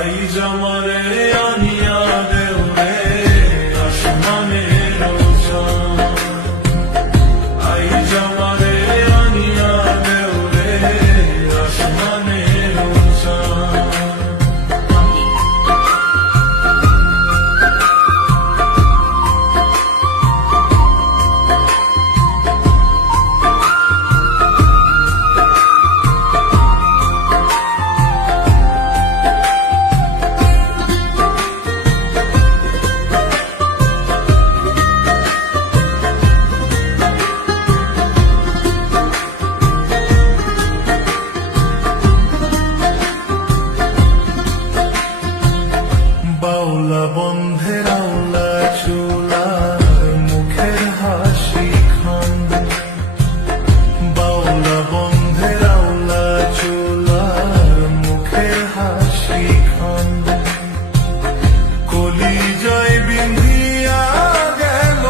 I জামারে আনিয়া দেও রে আসমানের চাঁদ। আই জামারে আনিয়া দেও রে আসমানের চাঁদ। বাউলা বন্ধের আওলা চুলার মুখের হাসি খান। বাউলা বন্ধের আওলা চুলার মুখের হাসি খান। কলিজায় বিন্ধিয়া গেল,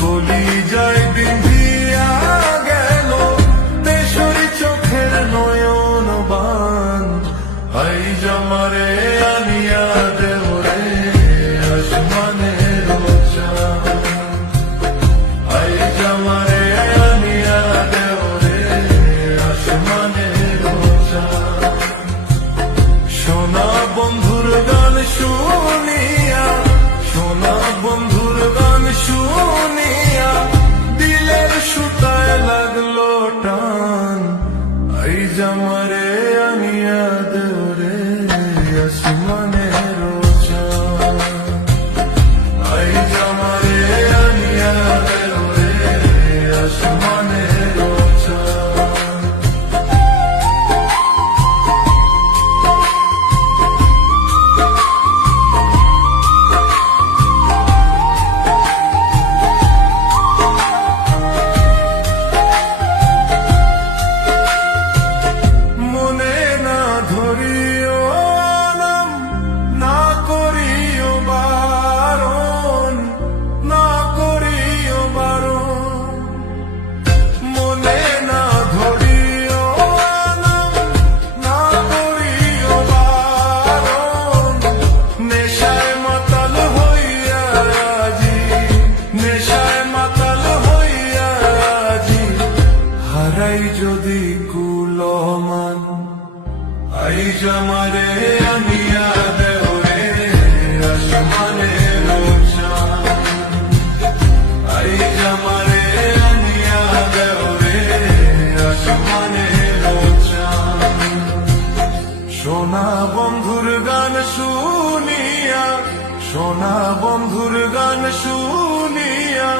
কলিজায় বিন্ধিয়া গেল তেসরি চোখের নয়ন বান। আই জামারে আনিয়া দেও রে আসমানের চাঁদ। আই জামারে আনিয়া দেও রে আসমানের চাঁদ। সোনা বন্ধুর গান শুনিয়া, সোনা বন্ধুর গান শুনিয়া দিলের সুতায় লাগলো টান। আই জামারে আনিয়া দেও রে আসমানের চাঁদ। আই জামারে আনিয়া দেও রে আসমানের চাঁদ। মনে না ধরিও নাম, না করিও বারণ, না করিও বারণ। মনে না ধরিও নাম, না করিও বারণ। নেশায় মাতাল হইয়া আজি, নেশায় মাতাল হইয়া আজি হারাই যদি কুলমান। আই জামারে আনিয়া দেও রে আসমানের চাঁদ। আই জামারে আনিয়া দেও রে আসমানের চাঁদ। সোনা বন্ধুর গান শুনিয়া, সোনা বন্ধুর গান শুনিয়া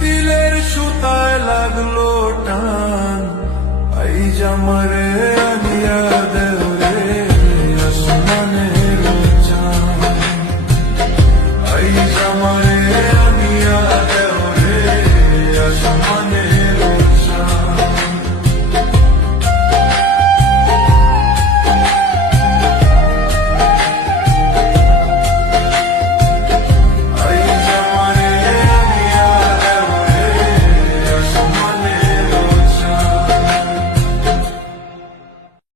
দিলের সুতায় লাগলো টান। আই জামারে